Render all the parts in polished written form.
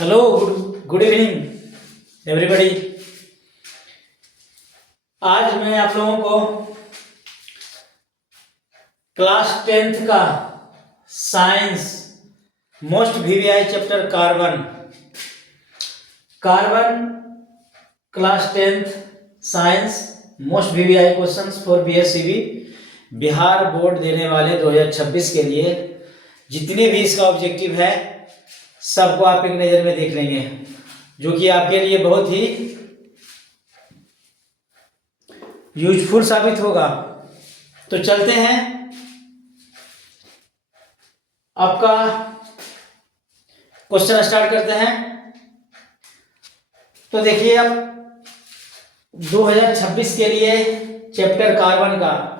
Hello, good evening everybody. आज मैं आप लोगों को क्लास 10th का science most VVI chapter carbon class 10th science most VVI questions for BSCB Bihar board देने वाले 2026 के लिए जितने भी इसका ऑब्जेक्टिव है सबको आप एक नज़र में देख लेंगे, जो कि आपके लिए बहुत ही यूजफुल साबित होगा। तो चलते हैं, आपका क्वेश्चन स्टार्ट करते हैं। तो देखिए, अब 2026 के लिए चैप्टर कार्बन का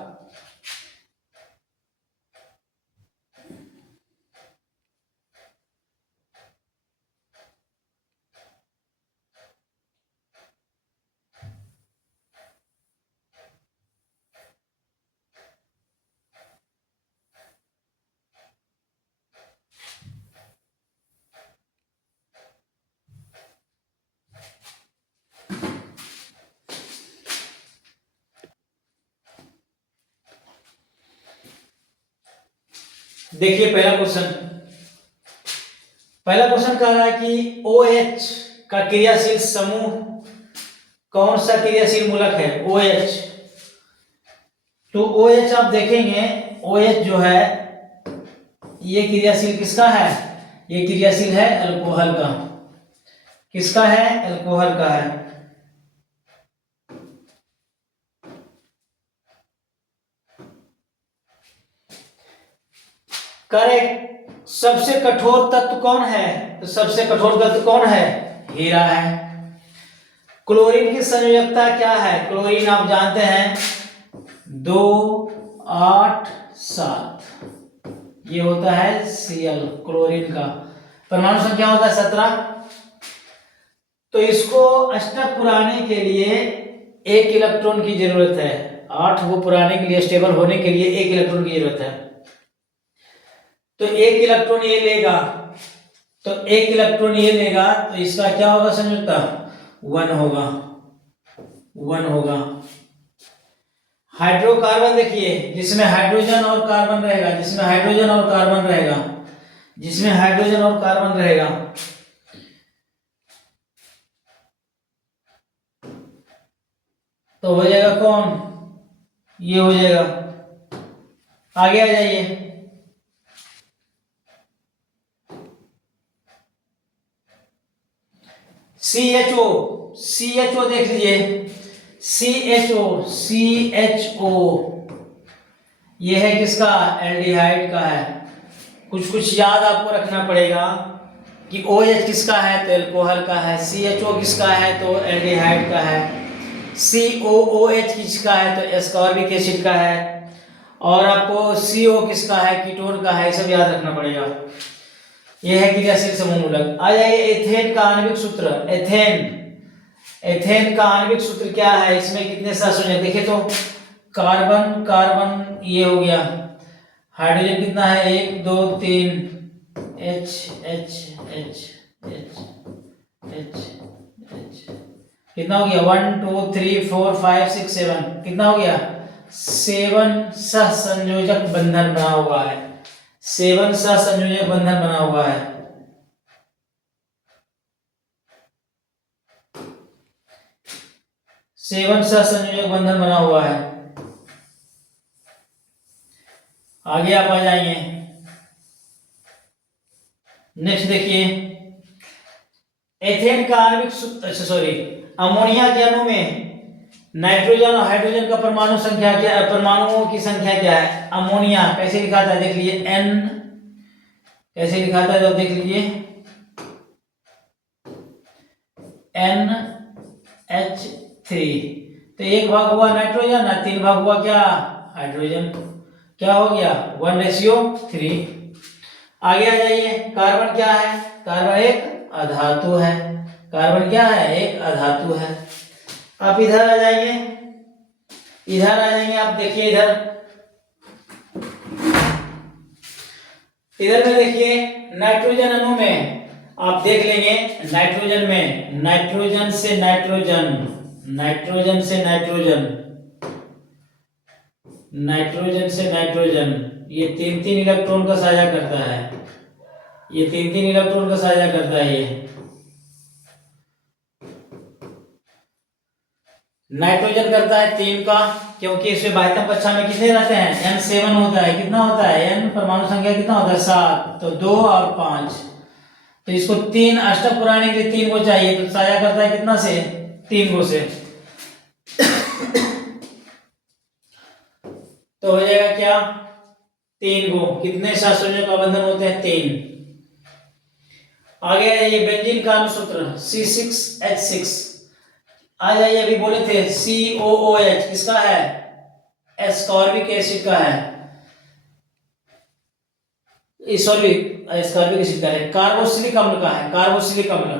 देखिए, पहला क्वेश्चन कह रहा है कि OH का क्रियाशील समूह कौन सा क्रियाशील मूलक है? OH। तो OH आप देखेंगे, OH जो है ये क्रियाशील किसका है? ये क्रियाशील है अल्कोहल का। किसका है? अल्कोहल का है। करेक्ट। सबसे कठोर तत्व कौन है? तो सबसे कठोर तत्व कौन है? हीरा है। क्लोरीन की संयोजकता क्या है? क्लोरीन आप जानते हैं 2, 8, 7, ये होता है Cl। क्लोरीन का परमाणु संख्या होता है 17। तो इसको अष्टक पुराने के लिए 1 इलेक्ट्रॉन की जरूरत है। 8 को पुराने के लिए, स्टेबल होने के लिए 1 इलेक्ट्रॉन की जरूरत है। तो 1 इलेक्ट्रॉन ये लेगा, तो 1 इलेक्ट्रॉन ये लेगा, तो इसका क्या होगा? संयुक्ता 1 होगा, 1 होगा। हाइड्रोकार्बन देखिए, जिसमें हाइड्रोजन और कार्बन रहेगा, जिसमें हाइड्रोजन और कार्बन रहेगा, जिसमें हाइड्रोजन और कार्बन रहेगा, तो हो जाएगा कौन? ये हो जाएगा। आगे आ जाइए। CHO देख लीजिए। CHO ये है किसका? एल्डिहाइड का है। कुछ याद आपको रखना पड़ेगा कि OH किसका है? तो अल्कोहल का है। CHO किसका है? तो एल्डिहाइड का है। COOH किसका है? तो एस्कॉर्बिक एसिड का है। और आपको CO किसका है? कीटोन का है। ये सब याद रखना पड़ेगा। यह है क्रियाशील समूह मूलक। आ जाइए, एथेन का आणविक सूत्र। एथेन का आणविक सूत्र क्या है? इसमें कितने सहसंयोजक देखिए तो कार्बन कार्बन ये हो गया, हाइड्रोजन कितना है? 1 2 3, H H H H H H कितना हो गया? 1 2 3 4 5 6 7 कितना हो गया? 7 सहसंयोजक बंधन बना हुआ है। 7 सहसंयोजक बंधन बना हुआ है। सेवन सहसंयोजक बंधन बना हुआ है। आगे आप आ जाएंगे। नेक्स्ट देखिए, एथेन का आणविक सूत्र, सॉरी, अमोनिया के अणु में नाइट्रोजन और हाइड्रोजन का परमाणु संख्या क्या है? परमाणुओं की संख्या क्या है? अमोनिया कैसे लिखा था? देख लीजिए, N कैसे लिखा था? जब देख लीजिए, NH3। तो 1 भाग हुआ नाइट्रोजन और 3 भाग हुआ क्या? हाइड्रोजन। क्या हो गया? 1:3। आगे आ जाइए। कार्बन क्या है? कार्बन एक अधातु है। कार्बन क्या है? एक अधातु है। आप इधर आ जाइए, आप देखिए इधर में देखिए, नाइट्रोजन अणु में आप देख लेंगे नाइट्रोजन में नाइट्रोजन से नाइट्रोजन, नाइट्रोजन से नाइट्रोजन, नाइट्रोजन से नाइट्रोजन, ये तीन तीन इलेक्ट्रॉन का साझा करता है, ये तीन तीन इलेक्ट्रॉन का साझा करता है। ये नाइट्रोजन करता है 3 का, क्योंकि इसमें बाह्यतम कक्षा में कितने रहते हैं, N7 होता है। कितना होता है N, परमाणु संख्या कितना होता है 7, तो 2 और 5, तो इसको 3 अष्टक पुराने के लिए 3 को चाहिए, तो साझा करता है कितना से, 3 को से। तो हो जाएगा क्या, 3 को। कितने सात संयोजक का बंधन होते हैं, 3। आगे ये बेंजीन का अनुसूत्र C6H6। आ जाइए, अभी बोले थे COOH किसका है, एस्कॉर्बिक एसिड का है, सॉरी एस्कॉर्बिक एसिड का है, कार्बोक्सिलिक अम्ल का है, कार्बोक्सिलिक अम्ल,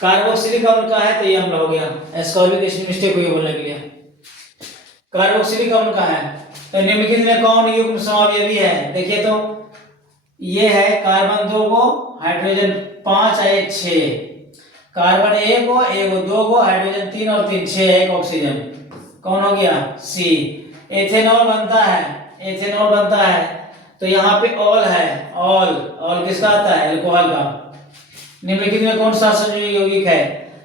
कार्बोक्सिलिक अम्ल का है, तो ये अम्ल हो गया। एस्कॉर्बिक एसिड मिस्टेक हुई बोलने के लिए, कार्बोक्सिलिक अम्ल का है। तो निम्नलिखित में कौन युग्म समावयवी है, देखिए तो ये है कार्बन 2 को, हाइड्रोजन 5 है 6, कार्बन 1 को, 1 को, 2 को, हाइड्रोजन 3 और 3, 6 है 1 ऑक्सीजन, कौन हो गया सी। एथेनॉल बनता है, एथेनॉल बनता है, तो यहाँ पे ऑल है, ऑल, ऑल किसका आता है, अल्कोहल का। निम्नलिखित में कौन सा संयोजक यौगिक है,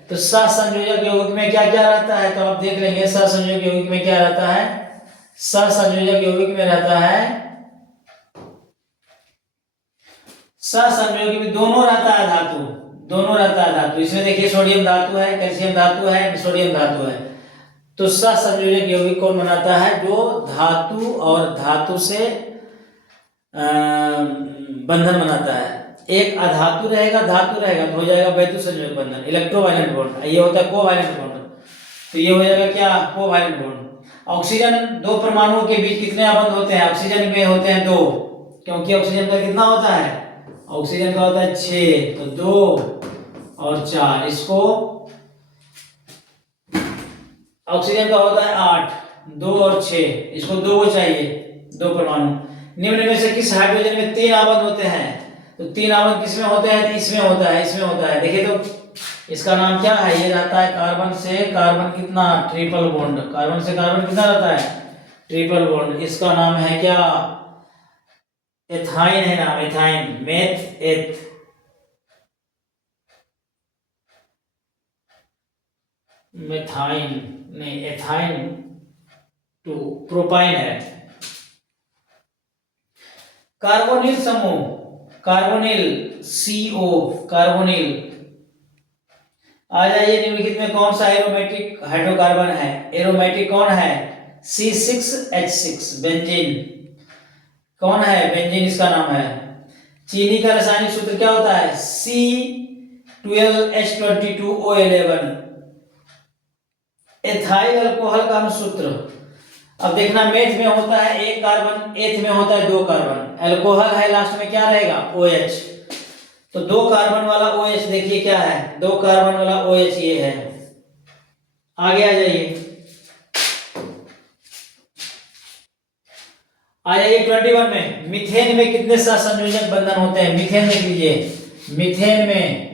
तो सहसंयोजक यौगिक में क्या क्या रहता है, तो आप देख लेंगे सहसंयोजक यौगिक में क्या रहता है, सहसंयोजक यौगिक में रहता है, सहसंयोजक में दोनों रहता है धातु, दोनों रहता है धातु। इसमें देखिए सोडियम धातु है, कैल्शियम धातु है, सोडियम धातु है। तो सहसंयोजक यौगिक कौन बनाता है, जो धातु और धातु से बंधन बनाता है। एक अधातु रहेगा, धातु रहेगा, तो हो जाएगा वैद्युत संयोजक बंधन, इलेक्ट्रोवायलेंट बॉन्ड। ये होता है कोवायलेंट बॉन्ड, तो ये हो जाएगा क्या, कोवायलेंट बॉन्ड। ऑक्सीजन 2 परमाणुओं के बीच कितने आबंध होते हैं, ऑक्सीजन में होते हैं 2, क्योंकि ऑक्सीजन का कितना होता है, ऑक्सीजन का होता है 6, तो 2 और 4, इसको ऑक्सीजन का होता है 8, 2 और 6, इसको 2 को चाहिए, 2 परमाणु। निम्न में से किस हाइड्रोजन में 3 आबंध होते हैं, तो 3 आबंध किसमें होते हैं, तो इसमें होता है, इसमें होता है। देखिए तो इसका नाम क्या है, ये रहता है कार्बन से कार्बन कितना, ट्रिपल बॉन्ड, कार्बन से कार्बन कितना रहता है, ट्रिपल बॉन्ड। इसका नाम है क्या, एथाइन है नाम, एथाइन, मेथ एथ, मेथाइन नहीं, एथाइन 2 प्रोपाइन है। कार्बोनिल समूह, कार्बोनिल CO, कार्बोनिल। आ जाइए, निम्नलिखित में कौन सा एरोमेटिक हाइड्रोकार्बन है, एरोमेटिक कौन है, C6H6, बेंजीन, कौन है, बेंजीन इसका नाम है। चीनी का रासायनिक सूत्र क्या होता है, C12H22O11। एथाइल अल्कोहल का अनुसूत्र, अब देखना मेथ में होता है 1 कार्बन, एथ में होता है 2 कार्बन, अल्कोहल है लास्ट में क्या रहेगा, OH, तो 2 कार्बन वाला OH देखिए क्या है, 2 कार्बन वाला OH ये है। आगे आ जाइए, आ जाइए 21 में, मीथेन में कितने सहसंयोजक बंधन होते हैं, मीथेन देख लीजिए, मीथेन में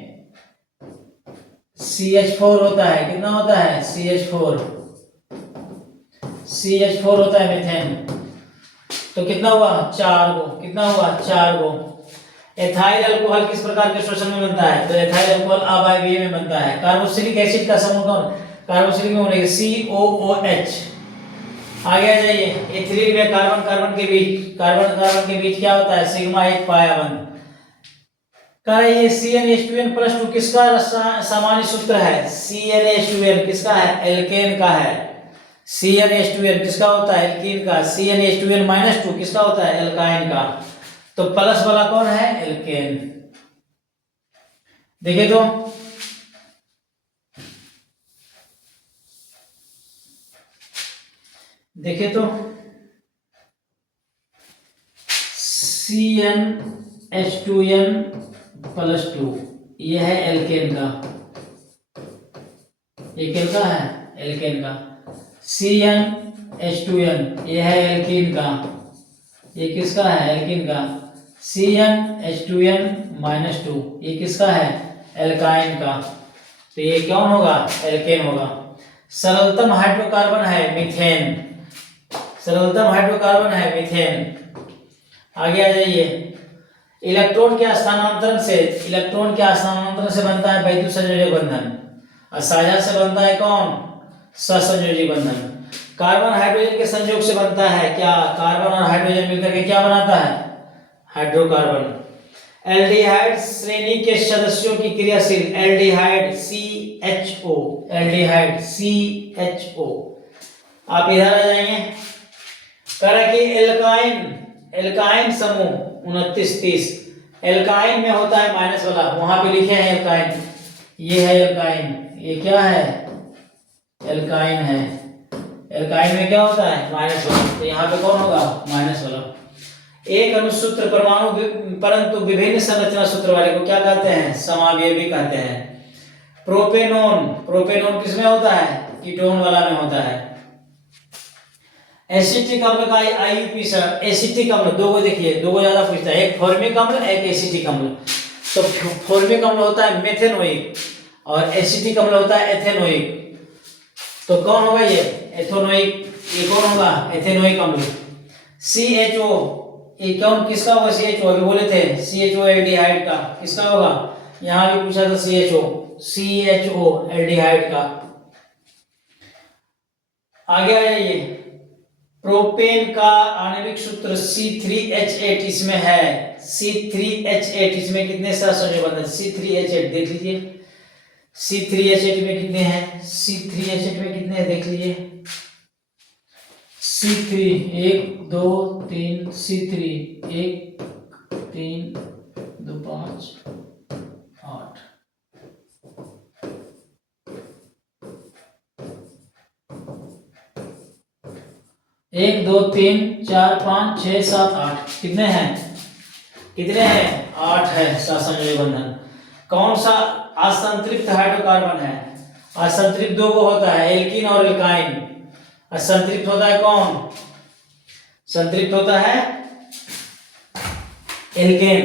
CH4 होता है, कितना होता है, CH4, CH4 होता है मीथेन, तो कितना हुआ 4 गो, कितना हुआ 4 गो। एथाइल अल्कोहल किस प्रकार के शोषण में बनता है, तो एथाइल अल्कोहल अवायवीय में बनता है। कार्बोक्सिलिक एसिड का समूह कौन, कार्बोक्सिलिक में बोलेंगे COOH। आगे आ जाइए, एथिलीन में कार्बन कार्बन के बीच, कार्बन कार्बन के बीच क्या होता है, सिग्मा 1 पाया बंध। ये CnH2n+2 किसका सामान्य सूत्र है, CnH2n किसका है, एल्केन का है। CnH2n किसका होता है, एल्कीन का। CnH2n-2 किसका होता है, एल्काइन का। तो प्लस वाला कौन है, एल्केन। देखिए तो देखिए तो CnH2n+2 ये है एल्केन का, ये किसका है, एल्केन का। CnH2n ये है एल्कीन का, ये किसका है, एल्कीन का। CnH2n-2 ये किसका है? एल्काइन का, तो ये कौन होगा? एल्केन होगा। सरलतम हाइड्रोकार्बन है मीथेन, सरलतम हाइड्रोकार्बन है मीथेन। आगे आ जाइए। इलेक्ट्रॉन के स्थानांतरण से बनता है वैद्युत बंधन, और साझा से बनता है कौन? सहसंयोजी बंधन। कार्बन हाइड्रोजन के संयोग से बनता है क्या? कार्बन और हाइड्रोजन मिलकर के क्या बनाता है? हाइड्रोकार्बन। एल्डिहाइड श्रेणी के सदस्यों की क्रियाशील एल्डिहाइड CHO, एल्डिहाइड CHO। आप इधर आ जाएंगे। कह रहा कि एल्काइन समूह 29-30, एल्काइन में होता है माइनस वाला, वहां पे लिखे हैं एल्काइन, ये है एल्काइन, ये क्या है? एल्काइन है। एल्काइन में क्या होता है? माइनस वाला, तो यहाँ पे कौन होगा? माइनस वाला। एक अनुसूत्र परमाणु परंतु विभिन्न संरचना सूत्र वाले को क्या कहते हैं? समावयवी कहते हैं। प्रोपेनॉन किसमें होता है? कीटोन वाला में होता है। एसिटिक अम्ल का IUPAC, एसिटिक अम्ल दो को देखिए, दो को ज्यादा पूछता है, एक फॉर्मिक अम्ल, एक एसिटिक अम्ल। तो फॉर्मिक अम्ल होता है मेथेनोइक और एसिटिक अम्ल होता है एथेनोइक। तो कौन होगा ये? एथेनोइक। ये कौन होगा? एथेनोइक अम्ल। CHO, ये कौन किसका होगा? CHO अभी बोले थे, CHO एल्डिहाइड का, किसका होगा? यहां भी पूछा था CHO एल्डिहाइड का। आगे आ जाइए। प्रोपेन का आणविक सूत्र C3H8 इसमें है, C3H8 इसमें कितने सहसंयोजी बंधन? C3H8 देख लीजिए, C3H8 में कितने हैं? C3H8 में कितने हैं देख लीजिए। C3 1 2 3, C3 1 3 2 5 8, 1 2 3 4 5 6 7 8, कितने हैं? 8 है सहसंयोजी बंधन। कौन सा असंतृप्त हाइड्रोकार्बन है? असंतृप्त दो को होता है, एल्कीन और एल्काइन। असंतृप्त होता है कौन? संतृप्त होता है एल्केन।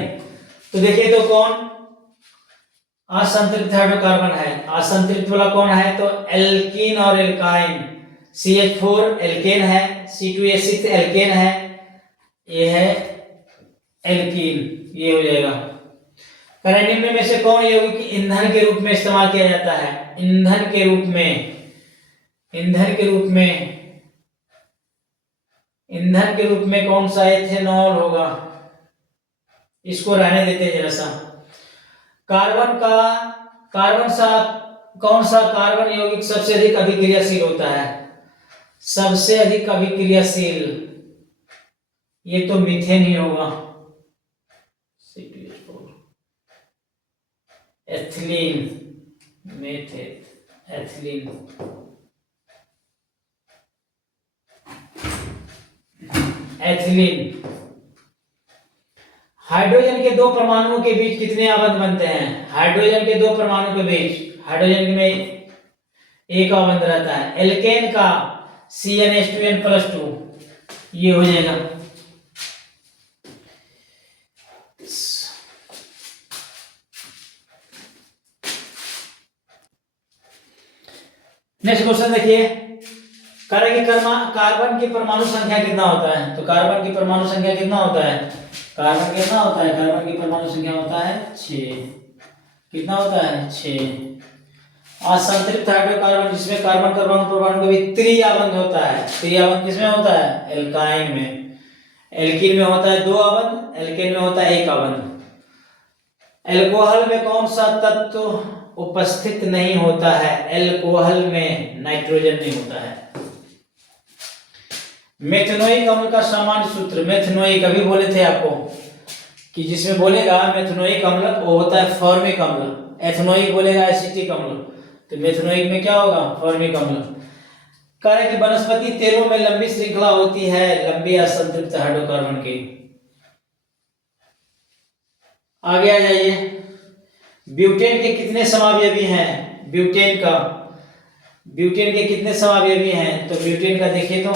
तो देखिए तो कौन असंतृप्त हाइड्रोकार्बन है? असंतृप्त वाला कौन है? तो एल्कीन और एल्काइन। CH4 एल्केन है, C2H6 एल्केन है, ये है एल्कीन, ये हो जाएगा। निम्न में से कौन यौगिक कि ईंधन के रूप में इस्तेमाल किया जाता है? ईंधन के रूप में कौन सा? एथेनॉल होगा। इसको रहने देते हैं जरा सा। कौन सा कार्बन यौगिक सबसे अधिक अभिक्रियाशील होता है? सबसे अधिक अभिक्रियाशील, ये तो मीथेन ही होगा। Ethylene, ethylene. हाइड्रोजन के दो परमाणुओं के बीच कितने आबंध बनते हैं? हाइड्रोजन के दो परमाणु के बीच, हाइड्रोजन में एक आबंध रहता है। एल्केन का CnH2n+2, ये हो जाएगा। नेक्स्ट क्वेश्चन देखिए। कार्बन की परमाणु संख्या कितना होता है? तो कार्बन की परमाणु संख्या कितना होता है? कार्बन की परमाणु संख्या होता है 6। कितना होता है? 6। असंतृप्त हाइड्रोकार्बन जिसमें कार्बन परमाणु के बीच त्रिआबंध होता है। त्रिआबंध किसमें होता है? एल्काइन में। एल्कीन में होता है 2 आबंध, एल्केन में होता है 1 आबंध। एल्कोहल में कौन सा तत्व उपस्थित नहीं होता है? एल्कोहल में नाइट्रोजन नहीं होता है। मेथनोइक अम्ल का सामान्य सूत्र, मेथनोइक अभी बोले थे आपको कि जिसमें बोलेगा मेथनोइक अम्ल वो होता है फॉर्मिक अम्ल, एथनोइक बोलेगा एसिटिक अम्ल, तो मेथनोइक में क्या होगा? फॉर्मिक अम्ल। कह रहे कि वनस्पति तेलों में लंबी श्रृंखला होती है लंबी असंतृप्त हाइड्रोकार्बन की। आगे आ जाइए। ब्यूटेन के कितने समावयवी हैं? ब्यूटेन के कितने समावयवी हैं? तो ब्यूटेन का देखिए तो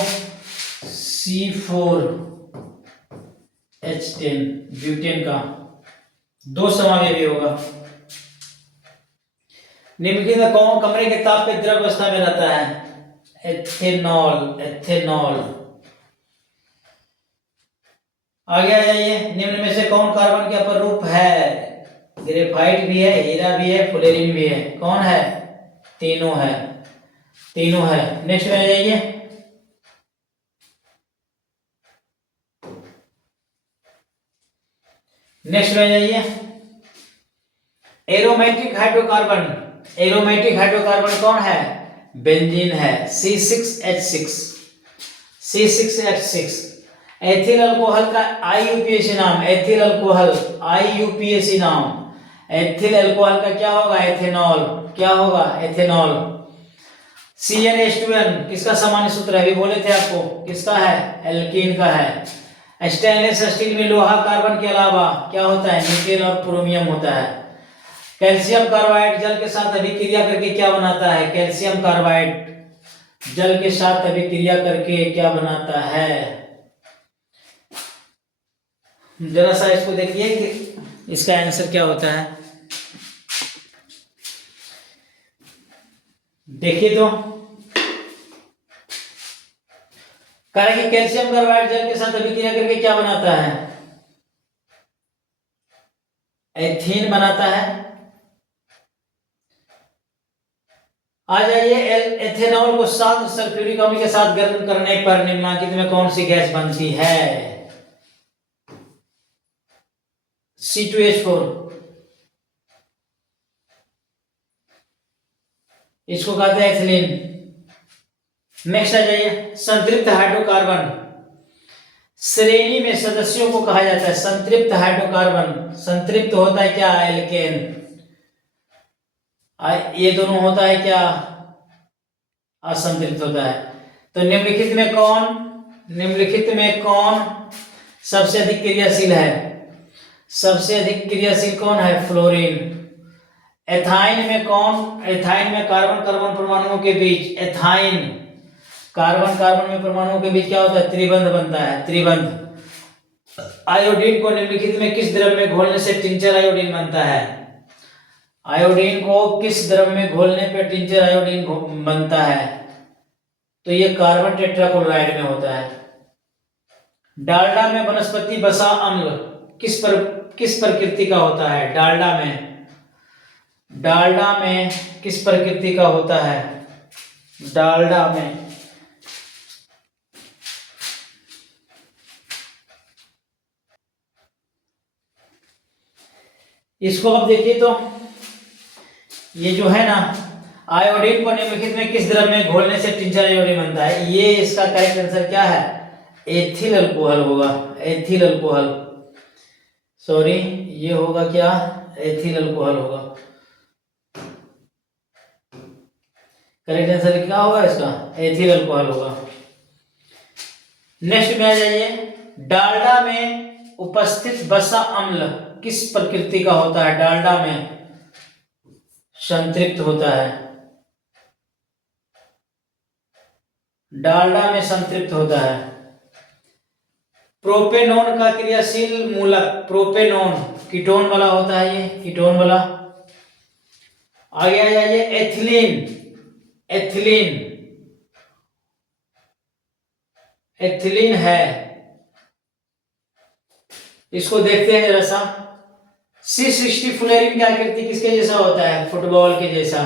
C4 H10 ब्यूटेन का 2 समावेशी होगा। निम्नलिखित में कौन कमरे के ताप पे द्रव अवस्था में रहता है? Ethanol, ethanol. आगे आ जाइए, निम्न में से कौन कार्बन के अपर रूप है? ग्रेफाइट भी है, हीरा भी है, फ्लोरीन भी है। कौन है? तीनों है, तीनों है। नेक्स्ट में आ जाइए, नेक्स्ट में आ जाइए, एरोमेटिक हाइड्रोकार्बन। एरोमेटिक हाइड्रोकार्बन कौन है? बेंजीन है, C6H6, C6H6। एथिल अल्कोहल का IUPAC नाम, एथिल अल्कोहल IUPAC नाम। एथिल अल्कोहल का क्या होगा? एथेनॉल। क्या होगा? एथेनॉल। CnH2n किसका सामान्य सूत्र है? अभी बोले थे आपको, किसका है? एल्कीन का है। स्टेनलेस स्टील में लोहा कार्बन के अलावा क्या होता है? निकेल और क्रोमियम होता है। कैल्शियम कार्बाइड जल के साथ अभिक्रिया करके क्या बनाता है? कैल्शियम कार्बाइड जल के साथ अभिक्रिया करके क्या बनाता है? जरा सा इसको देखिए कि इसका आंसर क्या होता है। देखिए तो, कारण कि कैल्शियम कार्बाइड जल के साथ अभिक्रिया करके क्या बनाता है? एथीन बनाता है। आ जाइए, एथेनॉल को शांत सल्फ्यूरिक अम्ल के साथ गर्म करने पर निम्नलिखित में कौन सी गैस बनती है? C2H4। इसको कहते हैं एथिलीन। नेक्स्ट आ जाइए, संतृप्त हाइड्रोकार्बन श्रेणी में सदस्यों को कहा जाता है संतृप्त हाइड्रोकार्बन। संतृप्त होता है क्या? एल्केन। ये दोनों होता है क्या? असंतृप्त होता है। तो निम्नलिखित में कौन, निम्नलिखित में कौन सबसे अधिक क्रियाशील है? सबसे अधिक क्रियाशील कौन है? फ्लोरीन। एथाइन में कौन? एथाइन में कार्बन कार्बन परमाणुओं के बीच, एथाइन कार्बन कार्बन में परमाणुओं के बीच क्या होता है? त्रिबंध बनता है, त्रिबंध। आयोडीन को निम्नलिखित में किस द्रव में घोलने से टिंचर आयोडीन बनता है? आयोडीन को किस द्रव में घोलने पर टिंचर आयोडीन बनता है? तो ये कार्बन टेट्राक्लोराइड में होता है। डालडा में वनस्पति वसा अम्ल किस प्रकृति का होता है? डालडा में, डालडा में किस प्रकृति का होता है? डालडा में इसको अब देखिए तो, ये जो है ना, आयोडीन को निम्नलिखित में किस द्रव में घोलने से टिंचर आयोडीन बनता है? ये इसका करेक्ट आंसर क्या है? एथिल अल्कोहल होगा, एथिल अल्कोहल। सॉरी, ये होगा क्या? एथिल अल्कोहल होगा। करेक्ट आंसर क्या होगा इसका? एथिल अल्कोहल होगा। नेक्स्ट में आ जाइए, डालडा में उपस्थित वसा अम्ल किस प्रकृति का होता है? डालडा में संतृप्त होता है, डालडा में संतृप्त होता है। प्रोपेनॉन का क्रियाशील मूलक, प्रोपेनॉन कीटोन वाला होता है, ये कीटोन वाला। आगे आ जाइए, एथिलीन, एथिलीन, एथिलीन है। इसको देखते हैं जरा सा। C60 फ्लोरीन की आकृति किसके जैसा होता है? फुटबॉल के जैसा।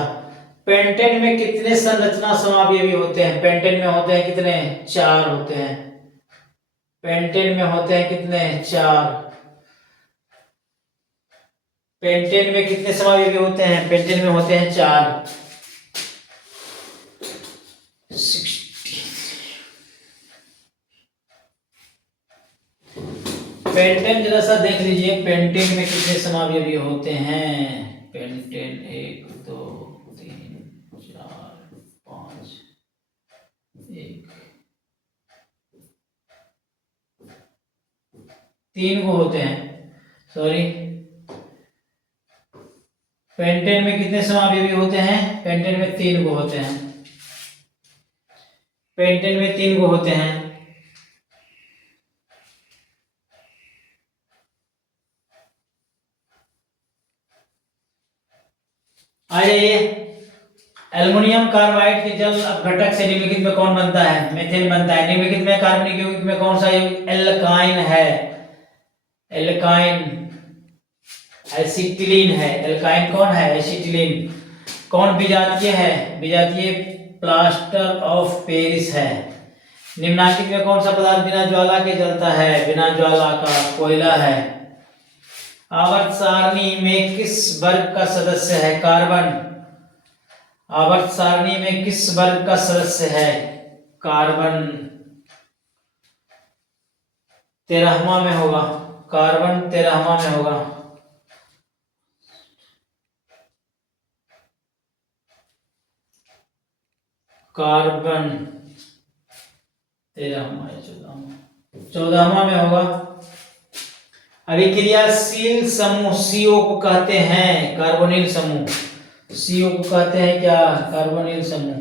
पेंटेन में कितने संरचना समावयवी होते हैं? पेंटेन में होते हैं कितने? 4 होते हैं। पेंटेन में होते हैं कितने? 4। पेंटेन में कितने समावयवी होते हैं? पेंटेन में होते हैं 4। 60। पेंटेन जरा सा देख लीजिए, पेंटेन में कितने समावयवी होते हैं? पेंटेन 1 2 3 4 5 1 3 को होते हैं। सॉरी, पेंटेन में कितने समावयवी होते हैं? पेंटेन में 3 को होते हैं। पेंटेन में 3 को होते हैं। अरे ये एल्युमिनियम कार्बाइड के जल अपघटक से निम्नलिखित में कौन बनता है? मीथेन बनता है। निम्नलिखित में कार्बनिक यौगिक में कौन सा यौगिक एल्काइन है? एल्काइन एसिटिलीन है। एल्काइन कौन है? एसिटिलीन। कौन विजातीय है? विजातीय प्लास्टर ऑफ पेरिस है। निम्नलिखित में कौन सा पदार्थ बिना ज्वाला के जलता है? बिना ज्वाला का कोयला है। आवर्त सारणी में किस वर्ग का सदस्य है? कार्बन। आवर्त सारणी में किस वर्ग का सदस्य है? कार्बन। 13वां में होगा। कार्बन 13वां में होगा। कार्बन 14वां में होगा। अभिक्रियाशील समूह CO को कहते हैं कार्बोनिल समूह। CO को कहते हैं क्या? कार्बोनिल समूह।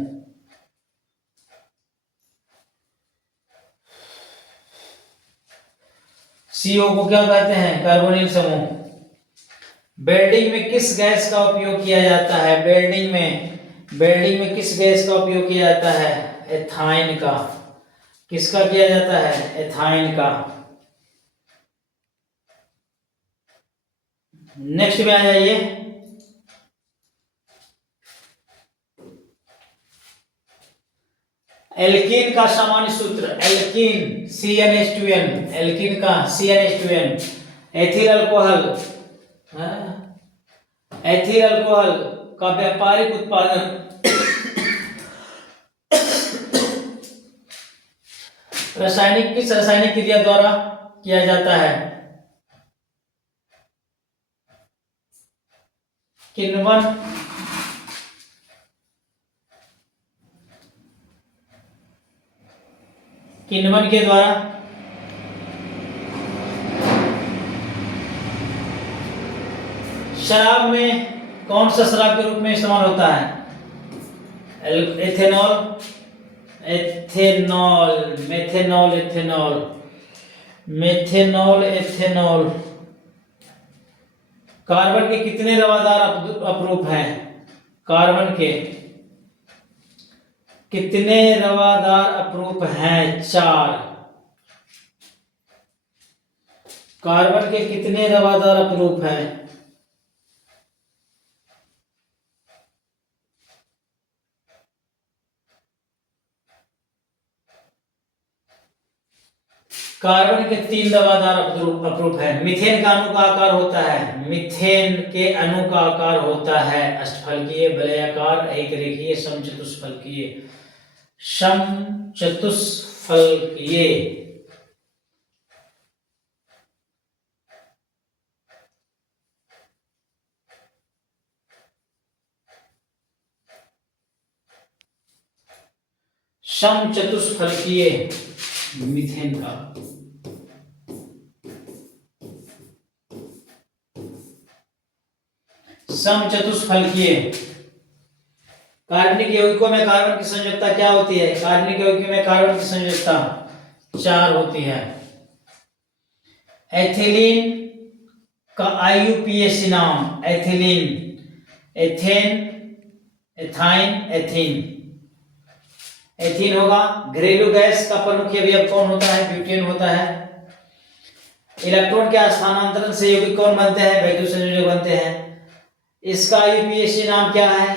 CO को क्या कहते हैं? कार्बोनिल समूह। वेल्डिंग में किस गैस का उपयोग किया जाता है? वेल्डिंग में किस गैस का उपयोग किया जाता है? एथाइन का। किसका किया जाता है? एथाइन का। नेक्स्ट में आ जाइए। एल्कीन का सामान्य सूत्र। Alkene CnH2n। एल्कीन का CnH2n। Ethyl alcohol. Ethyl alcohol का व्यापारिक उत्पादन किस रासायनिक क्रिया द्वारा किया जाता है? किण्वन। किण्वन के द्वारा। शराब में कौन सा शराब के रूप में इस्तेमाल होता है? एथेनॉल। मेथेनॉल। एथेनॉल। कार्बन के कितने रवादार अपरूप हैं? कार्बन के कितने रवादार अपरूप हैं? 4। कार्बन के कितने रवादार अपरूप हैं? कार्बन के 3 रवादार अपरूप है। मीथेन का अणु का आकार होता है। मीथेन के अणु का आकार होता है अष्टफलकीय, वलयाकार, एक रेखीय, समचतुष्फलकीय। समचतुष्फलकीय। समचतुष्फलकीय मीथेन का। समचतुष्फलकीय। कार्बनिक यौगिकों में कार्बन की संयोजकता क्या होती है? कार्बनिक यौगिकों में कार्बन की संयोजकता 4 होती है। एथिलीन का IUPAC नाम। Ethylene, ethane, ethyne, ethene. Ethene होगा। घरेलू गैस का प्रमुख अवयव कौन होता है? ब्यूटेन होता है। इलेक्ट्रॉन के स्थानांतरण से यौगिक कौन बनते हैं? वैद्युत संयोजक बनते हैं। इसका IUPAC नाम क्या है?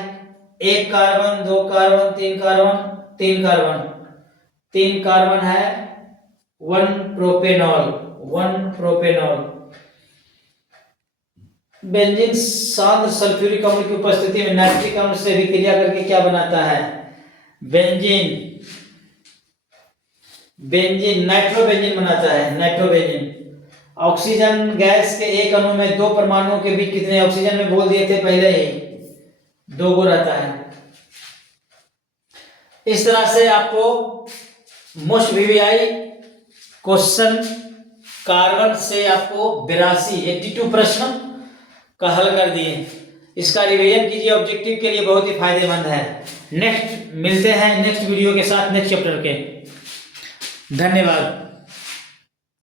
1 carbon, 2 carbon, 3 carbon, 3 carbon, 3 carbon है 1 प्रोपेनॉल। 1 प्रोपेनॉल। बेंजीन सांद्र सल्फ्यूरिक अम्ल की उपस्थिति में नाइट्रिक अम्ल से अभिक्रिया करके क्या बनाता है? बेंजीन नाइट्रोबेंजीन बनाता है। नाइट्रोबेंजीन। ऑक्सीजन गैस के एक अणु में 2 परमाणुओं के बीच कितने ऑक्सीजन में बोल दिए थे पहले ही? 2 गो रहता है। इस तरह से आपको मोस्ट VVI क्वेश्चन कार्बन से आपको 82 प्रश्न का हल कर दिए। इसका रिवीजन कीजिए, ऑब्जेक्टिव के लिए बहुत ही फायदेमंद है। नेक्स्ट मिलते हैं नेक्स्ट वीडियो के साथ, नेक्स्ट चैप्टर के। धन्यवाद।